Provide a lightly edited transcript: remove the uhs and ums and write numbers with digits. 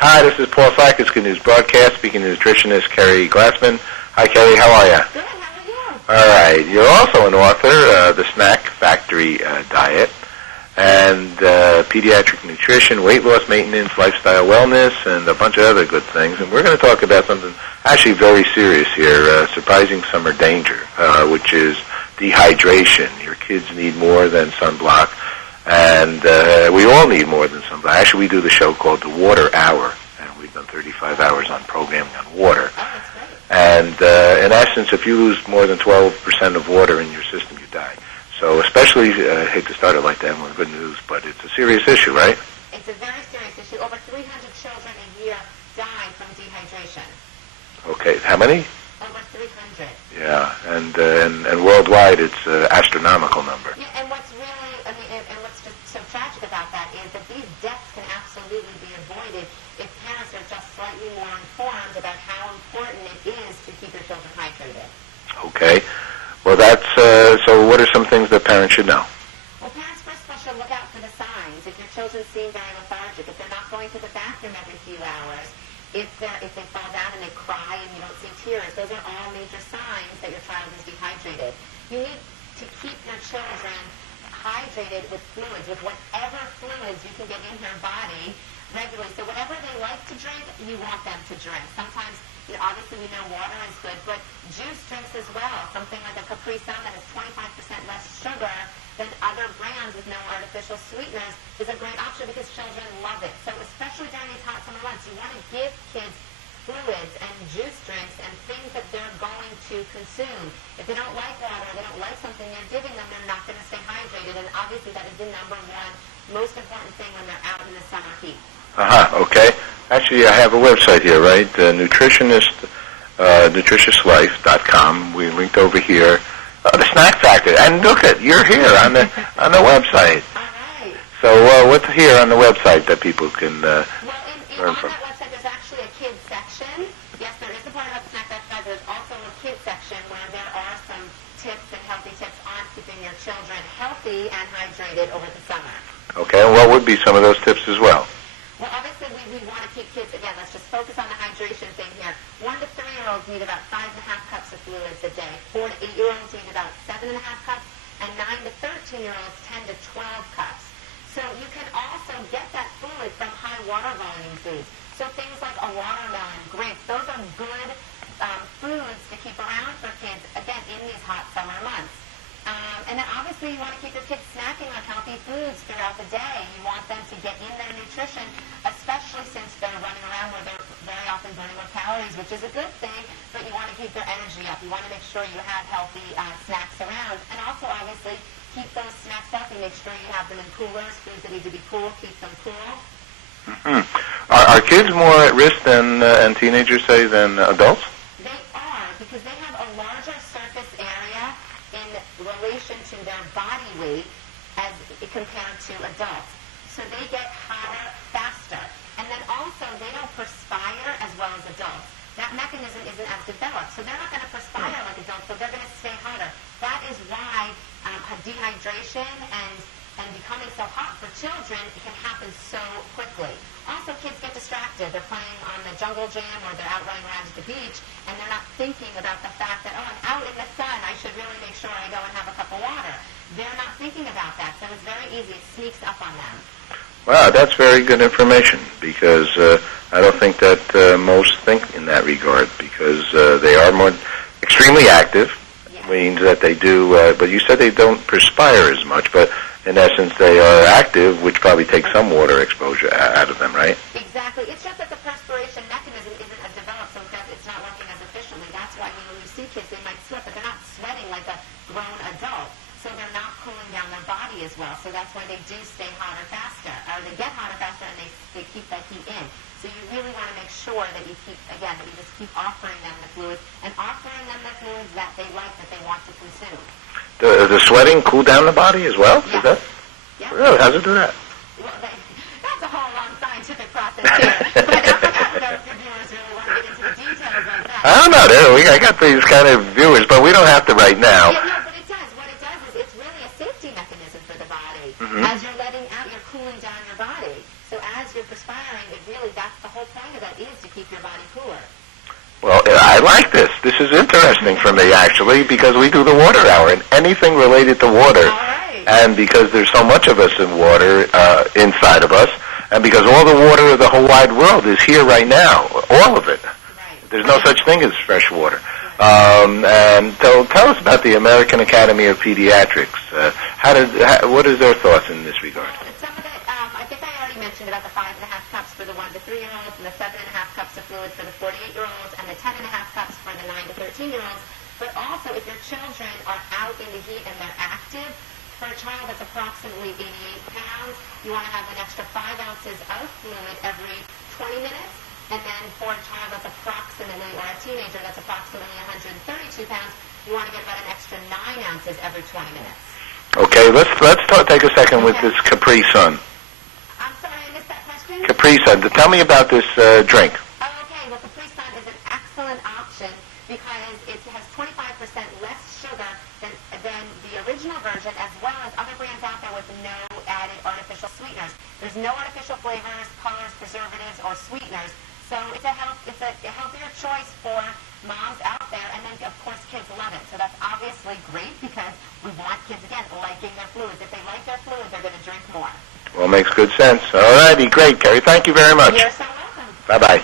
Hi, this is Paul Sackett, Good News Broadcast, speaking to nutritionist Keri Glassman. Hi, Keri, how are you? Good, how are you? All right. You're also an author, The Snack Factory Diet, and Pediatric Nutrition, Weight Loss Maintenance, Lifestyle Wellness, and a bunch of other good things. And we're going to talk about something actually very serious here, surprising summer danger, which is dehydration. Your kids need more than sunblock. And we all need more than sunblock. Actually, we do the show called The Water Hour, and we've done 35 hours on programming on water. And in essence, if you lose more than 12% of water in your system, you die. So especially, I hate to start it like that with good news, but it's a serious issue, right? It's a very serious issue. Over 300 children a year die from dehydration. Okay, how many? Over 300. Yeah, and worldwide, it's an astronomical number. Yeah, and what's really, and what's just so tragic about that is that these deaths can absolutely be avoided if parents are just slightly more informed about how important it is to keep your children hydrated. Okay. Well, that's, so what are some things that parents should know? Well, parents first of all should look out for the signs. If your children seem very lethargic, if they're not going to the bathroom every few hours, if they fall down and they cry and you don't see tears, those are all major signs that your child is dehydrated. You need to keep your children hydrated with fluids, with whatever fluids you can get in their body regularly. So whatever they like to drink, you want them to drink. Sometimes, obviously we know water is good, but juice drinks as well. Something like a Capri Sun that has 25% less sugar than other brands with no artificial sweeteners is a great option because children love it. So especially during these hot summer months, you want to give kids fluids and juice drinks and things that they're going to consume. If they don't like water, they don't like something you're giving them, they're not going to stay hydrated. And obviously that is the number one most important thing when they're out in the summer heat. Okay. Actually, I have a website here, right? Nutritionist, nutritiouslife.com. We linked over here. The Snack Factory. And look at, you're here on the website. All right. So what's here on the website that people can learn from? On that website, there's actually a kids section. Yes, there is a part about the Snack Factory. There's also a kids section where there are some tips and healthy tips on keeping your children healthy and hydrated over the summer. Okay, and what would be some of those tips as well? Well, obviously, we want to keep kids, again, let's just focus on the hydration thing here. 1 to 3-year-olds need about 5.5 cups of fluids a day. 4 to 8-year-olds need about 7.5 cups. And 9 to 13-year-olds, 10 to 12 cups. So you can also get that fluid from high water volume foods. So things like a watermelon, grapes, those are good foods to keep around for kids, again, in these hot summer months. And then obviously you want to keep your kids snacking on healthy foods throughout the day. You want them to get in their nutrition, especially since they're running around where they're very often burning more calories, which is a good thing, but you want to keep their energy up. You want to make sure you have healthy snacks around. And also, obviously, keep those snacks healthy. Make sure you have them in coolers, foods that need to be cool, keep them cool. Mm-hmm. Are kids more at risk than and teenagers, say, than adults? They are, because they have a larger surface area in relation to their body weight as compared to adults. So they get hotter faster. And then also, they don't perspire as well as adults. That mechanism isn't as developed. So they're not going to perspire like adults, so they're going to stay hotter. That is why dehydration and becoming so hot for children can happen so quickly. Also, kids get distracted. They're playing on the jungle gym or they're out running around at the beach, and they're not thinking about the fact that, I'm out in the sun. I should really make sure I go and have a cup of water. They're not thinking about that, so it's very easy. It sneaks up on them. Wow, that's very good information because I don't think that most think in that regard because they are more extremely active, means that they do, but you said they don't perspire as much, but in essence they are active, which probably takes some water exposure out of them, right? Exactly. It's just that the perspiration mechanism isn't as developed, so it's not working as efficiently. That's why when you see kids, they might sweat, but they're not sweating like a grown adult. So they're not cooling down their body as well. So that's why they do stay hotter faster, or they get hotter faster and they keep that heat in. So you really want to make sure that you keep, again, that you just keep offering them the fluids and offering them the fluids that they like, that they want to consume. The sweating cool down the body as well? Yes. Is that? Yes. Really? How's it do that? Well, that's a whole long scientific process here. But I don't know if your viewers really want to get into the details of that. I don't know. I got these kind of viewers, but we don't have to right now. Yeah, no, but it does. What it does is it's really a safety mechanism for the body. As you're letting out, you're cooling down your body. So as you're perspiring, that's the whole point of that is to keep your body cooler. Well, I like this. This is interesting for me, actually, because we do the water hour, and anything related to water, and because there's so much of us in water inside of us, and because all the water of the whole wide world is here right now, all of it. There's no such thing as fresh water. And tell us about the American Academy of Pediatrics. What is their thoughts in this regard? Some of it, I think I already mentioned about the 5.5 cups for the 1 to 3-year-olds, and the 7.5 cups of fluid for the 48-year-olds, and the 10.5 cups for the 9 to 13-year-olds. But also, if your children are out in the heat and they're active, for a child that's approximately 88 pounds, you want to have an extra 5 ounces of fluid every 20 minutes. And then for a child that's approximately, or a teenager that's approximately 132 pounds, you want to get about an extra 9 ounces every 20 minutes. Okay, let's take a second with this Capri Sun. I'm sorry, I missed that question. Capri Sun. Tell me about this drink. Okay, well, Capri Sun is an excellent option because it has 25% less sugar than the original version, as well as other brands out there with no added artificial sweeteners. There's no artificial flavors, colors, preservatives, or sweeteners. So it's a healthier choice for moms out there, and then, of course, kids love it. So that's obviously great because we want kids, again, liking their fluids. If they like their fluids, they're going to drink more. Well, makes good sense. All righty, great, Keri. Thank you very much. You're so welcome. Bye-bye.